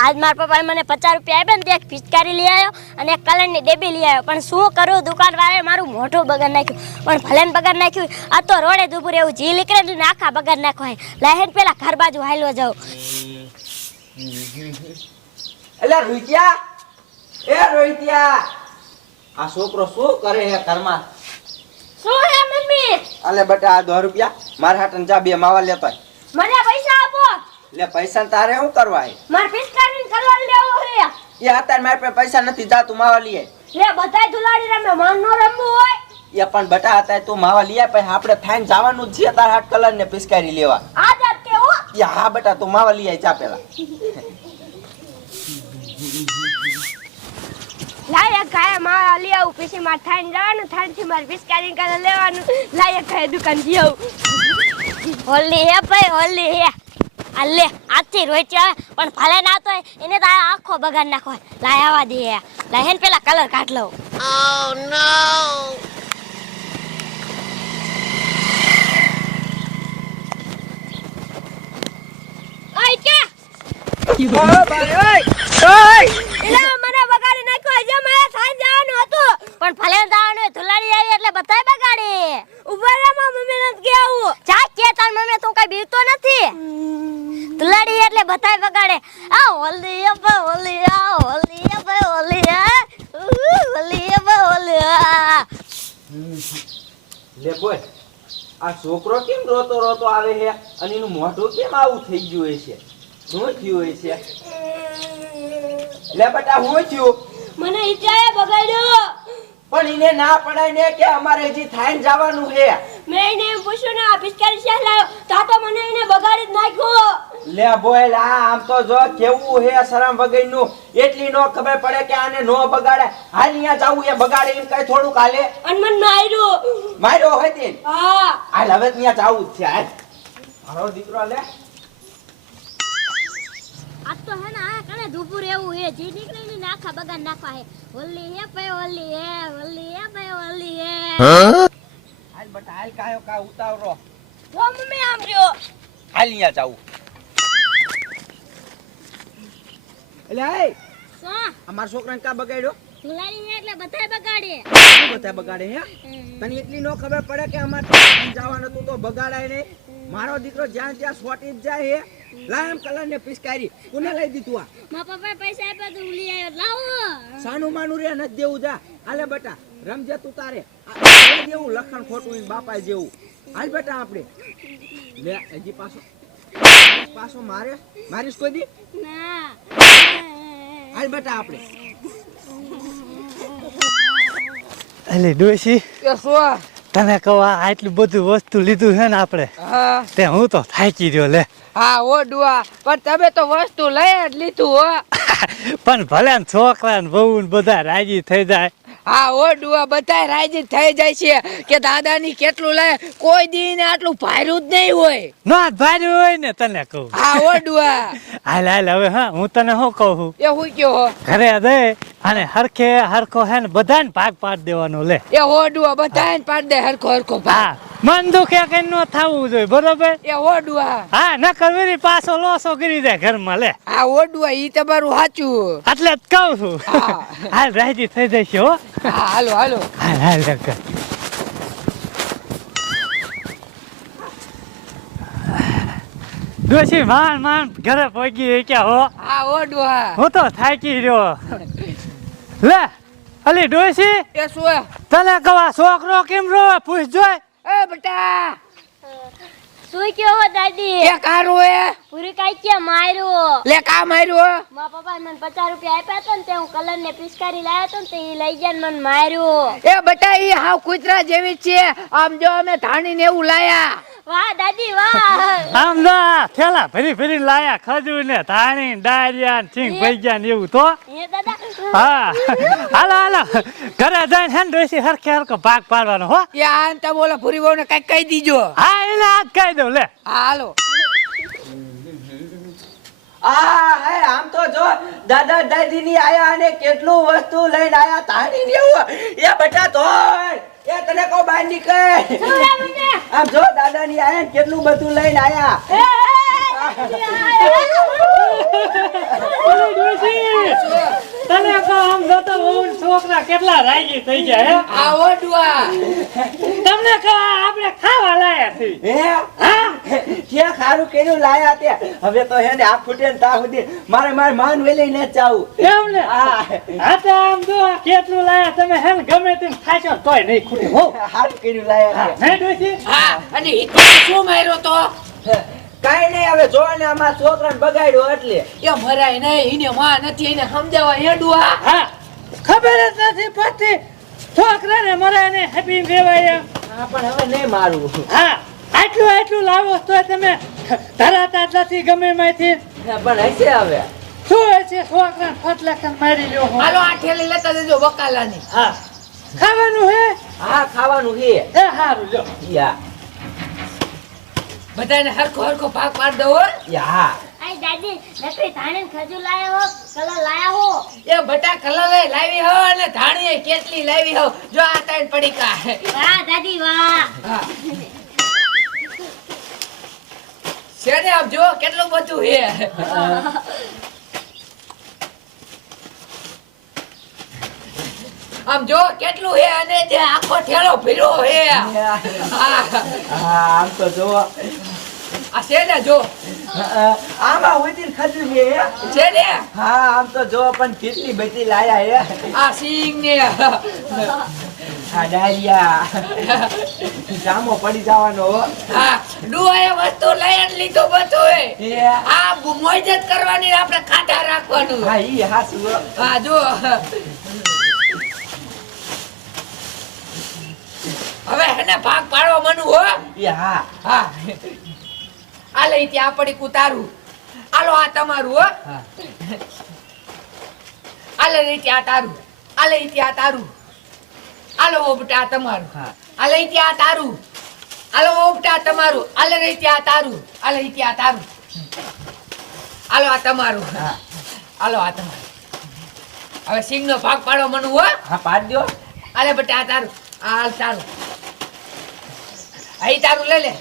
આજ મારા પપ્પાએ મને 50 રૂપિયા આપ્યા ને તે એક પિચકારી લઈ આવ્યો અને એક કલરની ડબ્બી લઈ આવ્યો પણ શું કરું દુકાનવાળાએ મારું મોઢું બગાડ નાખ્યું પણ ભલે ને બગાડ નાખ્યું આ તો રોડે દુબુર એવું જી નીકળે ને આખા બગાડ નાખવાય લાહેન પેલા ઘર બાજુ હાલવા જાવ એલા રોહિત્યા એ રોહિત્યા આ છોકરો શું કરે હે ઘરમાં શું હે મમ્મી અલે બેટા આ 10 રૂપિયા માર હાટન જા બે માવા લેતો મને પૈસા આપો લે પૈસા તારે શું કરવા હે માર પિચકારી કલર લેવો હે એ અત્યારે મારી પાસે પૈસા નથી જા તું માવા લઈ લે બધાય ધુલાડી રમે મન નો રમવું હોય એ પણ બેટા અત્યારે તું માવા લઈ આય પછી આપણે થાઈને જવાનું જ છે તાર હાટ કલર ને પિચકારી લેવા આ જાત કે હો એ હા બેટા તું માવા લઈ આય જા પેલા લાય ગાય મારા લઈ આવું પછી માર થાઈને જવાનું થાઈથી માર પિચકારી કલર લેવાનું લાય ગાય દુકાન જી આવું હોલી હે ભાઈ હોલી હે આ લે આથી રોઈચ પણ ભલે ના તો એને તો આખો બગાડ નાખો લાય આવા દે લાય હેન પેલા કલર કાઢ લઉં ઓ નો આઈ કે ઓ ભાઈ ઓય એલા મને બગાડી નાખ્યો આજે મારે થાઈ જવાનું હતું પણ ભલે જવાનું ધુલાડી આવી એટલે બધાય બગાડી ઉભા રહે માં મમ્મી નથી કે આવું જા કે તાર મમ્મી તું કઈ બીવતો નથી ધુલાડી એટલે બધાય બગાડે આ હોલી અબ હોલી આ હોલી અબ હોલી આ હોલી અબ હોલી લે બોય આ છોકરો કેમ રોતો રોતો આવે છે અને એનું મોઢું કેમ આવું થઈ ગયું છે શું થયું છે લે બેટા હું થયું મને ઈજાએ બગાડ્યો પણ એને ના પડાય ને કે અમારે હજી થાઈને જવાનું છે મેં એને એમ પૂછ્યું ને આ પિચકારી શા લાવ્યો તા તો મને એને બગાડી જ નાખ્યો લે બોલ આ આમ તો જો કેવું હે શરમ વગરનું એટલી નો ખબર પડે કે આને નો બગાડે હાલ અહીંયા જાવું એ બગાડે એમ કઈ થોડુંક હાલે અને મને માર્યો માર્યો હોય તે હા હાલ હવે અહીંયા જાવું જ છે હાલ મારો દીકરો લે આ તો હે ને આ કણે ધુપુર એવું હે જી નીકળે ને આખા બગાડ નાખવા હે હોલી હે ભાઈ હોલી હે હોલી હે ભાઈ હોલી હે હાલ બટા હાલ કાયો કા ઉતાવરો જો મમ્મી આમ રહ્યો હાલ અહીંયા જાવું એટલે એ શું અમાર છોકરાને કા બગાડ્યો ધુલાડી હે એટલે બધાય બગાડે શું બધા બગાડે હે તને એટલી નો ખબર પડે કે અમાર જવાનું તું તો બગાડાય નહીં મારો દીકરો જ્યાં ત્યાં સોટી જ જાય હે લામ કલર ને પિચકારી કોને લઈ દીધું આ મારા પપ્પાએ પૈસા આપ્યા તો ઉલી આવ્યો લાવો સાનું માનું રે નથી દેવું જા હાલે બેટા રમજે તું તારે આ દેવું લખણ ખોટું ઈ બાપા જેવું હાલ બેટા આપણે લે હજી પાછો મારીશ કોઈ દી ના હાલ બેટા આપણે અલે ડોશી કે શું તને કહું આ આટલું બધું વસ્તુ લીધું છે ને આપણે હા તે હું તો થાકી રહ્યો લે હા ઓ ડુઆ પણ તમે તો વસ્તુ લઈ જ લીધું હો પણ ભલે ને છોકરા ને વહુ ને બધા રાજી થઈ જાય હા ઓ ડુઆ બધાય રાજી થઈ જાય છે કે દાદાની કેટલું લે કોઈ દી ને આટલું ભાર્યું જ નહીં હોય નો ભાર્યું હોય ને તને કહું હા ઓ ડુઆ હાલ હાલ હવે હા હું તને શું કહું એ હું કયો હો ઘરે દે અને હરખો હે ને બધાને ભાગ પાડી દેવાનો લે એ હો ડુઆ બધાને પાડ દે હરખો હરખો ભાગ હા મન દુખે કઈ ન થવું જોઈએ બરોબર એ હો ડુઆ હા ન કરવી પાછો લોસો કરી દે ઘરમાં લે હા ઓ ડુઆ ઈ તમારું સાચું એટલે જ કહું છું હા. હાલ રાજી થઈ જશે હો હા હાલો હાલો હાલ હાલ કાકા ડોશી માન ઘરે પહોંચી ગયા હો હા ઓ ડુઆ હું તો થાકી રહ્યો લે અલી ડોશી એ શું તને કવા છોકરો કેમ રો પૂછજો એ બેટા શું કયો હો દાદી એ કારું એ પૂરી કાઈ કે માર્યો લે કા માર્યું મારા પપ્પાએ મને 50 રૂપિયા આપ્યા હતા ને તે હું કલર ને પિચકારી લાવ્યો હતો ને તે ઈ લઈ ગયા ને મને માર્યો એ બેટા ઈ હાવ કૂતરા જેવી જ છે આમ જો અમે ધાણી ને એવું લાયા વાહ દાદી વાહ આમ ના થેલા ફરી લાયા ખજૂર ને ધાણી ડારિયા ને સિંગ ભૈયા ને એવું તો હે દાદા હા હાલો ઘરે જઈને હે ને ડોશી હરખો ભાગ પાડવાનો હો એ આન તમે ઓલા ભૂરી વહુને કઈક કહી દીજો હા એને આજ કહી દઉં લે હા હાલો આ હે આમ તો જો દાદા દાદી ની આયા અને કેટલું વસ્તુ લઈને આયા તાણી ને એવું એ બેટા ધોળ એ તને કો બહાર નીકળ આમ જો દાદા ની આયા ને કેટલું બધું લઈને આયા તો વહુ ને છોકરા કેટલા રાજી થઈ ગયા હે આ ઓડવા તમને આપણે ખાવા લાયા છે હે હા ક્યાં ખારું કર્યું લાયા તે હવે તો હે ને આ ફૂટે ને તા સુધી મારે માન વેલી ને જાવું એમ ને હા આ તો આમ જો કેટલું લાયા તમે હે ને ગમે તેમ ખાશો તોય નહીં ખૂટે હો હારું કર્યું લાયા તે. નહીં ડોશી હા અને હિતને શું માર્યો તો કાઈ નહીં હવે જો ને અમારા છોકરાને બગાડ્યો એટલે એ મરાય નહીં એને માં નથી એને સમજાવવા હેડવા હા ખબર જ નથી પડતી છોકરાને મરાને હેપી દેવાય હા પણ હવે નહીં મારું હા આટલું લાવો તો તમે ધરાતા જ નથી ગમે માંથી પણ હશે હવે શું હોય છે છોકરા ફટલાકન મારી લ્યો હો હાલો આ ઠેલી લેતા દેજો વકાલાની હા ખાવાનું હે હા ખાવાનું છે એ હારું લ્યો યા બધાને હરખો હરખો ભાગ પાડ દો હો યા આઈ દાદી નકરી ધાણે ખજૂર લાયા હો કલર લાયા હો એ બટા કલર લાવી હો અને ધાણીએ કેટલી લાવી હો જો આ ત્રણ પડીકા વાહ દાદી વાહ હા શેને આપ જો કેટલું બધું હે આમ જો કેટલું હે અને જે આખો ઠેલો ભીરો હે હા હા આમ તો જો આ શેને જો આમાં હોતી ખજૂર છે હે? શેને હા આમ તો જો પણ કેટલી બધી લાયા હે આ સિંગ ને આ ડાયરિયા જામો પડી જવાનો હો હા ડુઆએ વસ્તુ લઈને લીધું બધું હે એ આ મોજ જ કરવાની આપણે ખાધા રાખવાનું હા ઈ હાસુ હો. હા જો હવે એને ભાગ પાડવા મનું હો એ હા હા આ લઈ ત્યાં પડી કુતારું આલો આ તમારું હો હા આ લઈ ત્યાં તારું આ લઈ ત્યાં તારું આલો ઓબટા તમારું હા આ લઈ ત્યાં તારું આલો ઓબટા તમારું આ લઈ ત્યાં તારું આ લઈ ત્યાં તારું આલો આ તમારું હા આલો આ તમારું હવે સિંગનો ભાગ પાડવા મનું હો હા પાડ દો આલે બટા આ તારું આ હાલ તારું આઈ તારું લઈ લે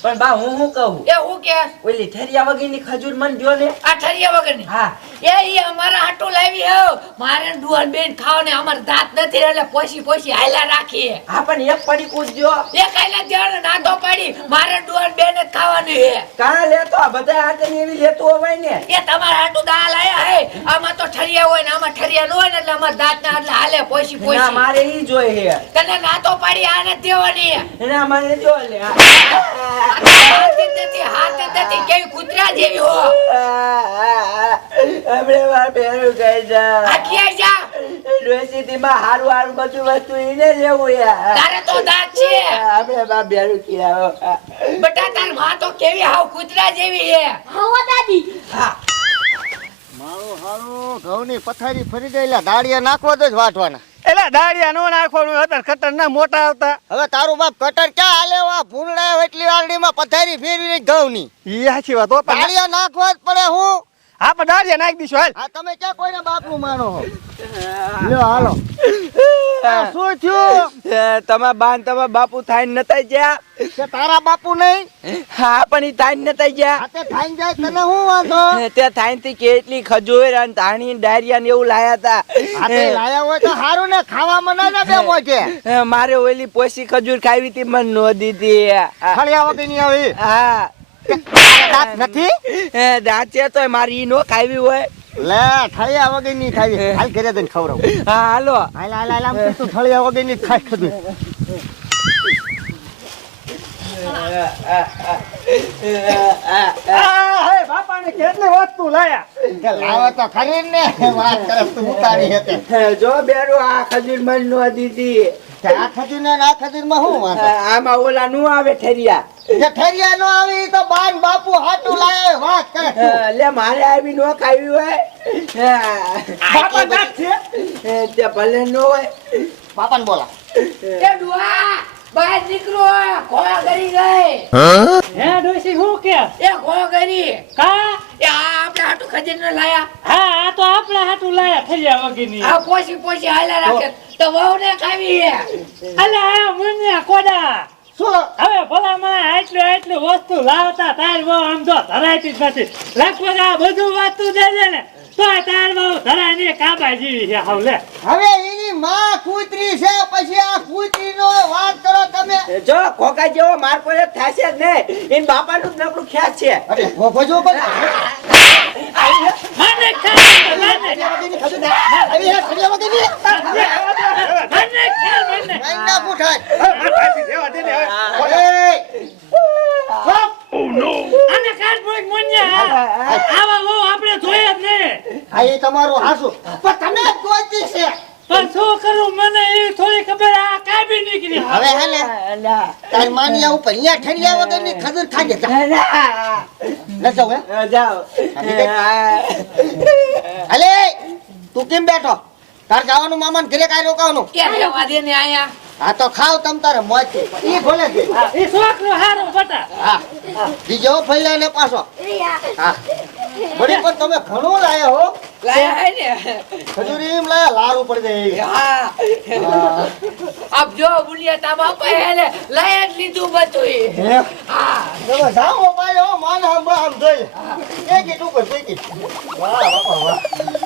પણ બા હું શું કહું એ હું કે ઓલી ઠેરિયા વગરની ખજૂર મન દ્યો ને આ ઠરિયા વગરની હા એ ઈ અમારા હાટુ લાવી હો મારે ને ડુઅન બેન ખાવ ને અમાર દાંત નથી એટલે પોસી હાયલા રાખીએ હા પણ એક પડી કૂદજો એ કાઈલા દેવાનો નાતો પાડી મારે ડુઅન બેન જ ખાવાનું હે કાં લેતો આ બધા હાથે એવી લેતો હોય ને એ તમારા હાટુ દાલ આયા હે આમાં તો ઠરિયા હોય ને આમાં ઠરિયા ન હોય ને એટલે અમાર દાંત ના એટલે હાલે પોસી ના મારે ઈ જોઈ હે તને નાતો પાડી આને દેવાની એના મને જો લે હાથે દેતી કેવી કૂતરા જેવી હો આપણે વાર બેરું કહી જા આખી આઈ જા ડોસીથી માં હારું હારું બધું વસ્તુ ઈને લેવું યાર તારે તો દાંત છે આપણે બા બેરું કિયા બટા તાર માં તો કેવી હાવ કૂતરા જેવી હે હો દાદી હા મારું હારું ઘઉંની પથારી ફરી ગયેલા દાળિયા નાખવા દો જ વાટવાના એલા દાડિયા નો નાખવાનું હતા કટર ના મોટા આવતા હવે તારું બાપ કટર ક્યાં હાલે વા ભૂંડા એટલી વારડીમાં પથારી ફેરવી ઘઉંની ઈ સાચી વાત હો પણ દાળિયા નાખવા જ પડે હું હા પણ દાડિયા નાખી દઈશું હાલ આ તમે ક્યાં કોઈના બાપનું માનો હો લ્યો હાલો આ શું થયું તમારા બાન તમારા બાપુ થાઈને નતા ગયા કે તારા બાપુ નહીં હા પણ ઈ થાઈને નતા ગયા હાથે ખાઈને જાય તને શું વાંધો તે થાઈને થી કેટલી ખજૂર અને ધાણી ડાયરિયા ને એવું લાયા હાથે લાયા હોય તો સારું ને ખાવા મના ને બે મોજે હતા મારે ઓલી પોસી ખજૂર ખાવી હતી મને નો દીધી ખળિયા વગરની આવી હા દાંત નથી દાંત છે તો મારી ઈ નો ખાવી હોય લે ઠળિયા વગરની ખાવી હાલ ઘરે જઈને ખવડાવું હા હાલો હાલ હાલ હાલ આમ તું ઠળિયા વગરની જ ખાઈ ખધું હે બાપાને કેટલી વસ્તુ લાયા લાવે તો ખરી ને વાત કરે તું ઉતારી હતી જો બેરો આ ખજૂર મને નો દીધી આ ખજૂર ને આ ખજૂર માં શું વાંધો આમાં ઓલા નું આવે ઠેરિયા જે ઠેરિયા નો આવી તો બાન બાપુ હાટુ લાવે વાત કરે તું. લે મારે આવી નો ખાવી હોય બાપા દાંત છે તે ભલે નો હોય બાપાને બોલા એ ડુઆ બહાર નીકળો ખોળા કરી ગઈ હે ડોશી હું કે એ ખો કરી કા એ આ આપણે હાટુ ખજર ને લાયા હા આ તો આપણા હાટું લાયા થરિયા વગરની આ પોસી હાલા રાખે તો વહુ ને ખાવી હે અલા આ મને કોડા શું હવે ભલા મને આટલું વસ્તુ લાવતા તાર બહુ આમ તો ધરાતી જ નથી લગભગ આ બધું વાતું દે છે ને તો તાર બહુ ધરાય ને કાબા જેવી છે હાવ લે હવે એની માં કૂતરી છે પછી આ કૂતરીનો વાત કરો તમે જો કોકા જેવો માર પડે થાશે જ નહીં એન બાપાનું જ નકરું ખ્યાલ છે અરે ભોજો પર મને ખ્યાલ મને આવી હે ખડિયા વગરની મને ખ્યાલ મને નાઈ ના પૂઠાય આને કાઢ બોય મુન્યા આવા બહુ આપણે જોઈએ જ નહીં આ એ તમારું હાસુ પણ તમે ગોતી છે પણ શું કરું મને એ થોડી ખબર આ કાબી નીકળી હવે હે ને તાર માનિયા ઉપર અહીંયા ઠરિયા વગરની ખબર ખાજે ન જાવ હે જાઓ અલે તું કેમ બેઠો તાર જવાનું મામાને ઘરે કાઈ રોકાવાનું ક્યાં રહેવા દે ને આયા આ તો ખાવ તમ તારે મોજ છે ઈ ભલે છે એ છોકરો હારો બટા હા બીજો ફૈલા ને પાછો હા બડી પણ તમે ઘણું લાયા હો લાયા હે ને ખજૂરી એમ લાયા લારું પડી જાય હા આપ જો બુલિયા તા બાપા હે ને લાયા જ લીધું બધું હે હા તમે જાઓ ભાઈ હો માન આમ જોઈ એક ઉપર વાહ બાપા વાહ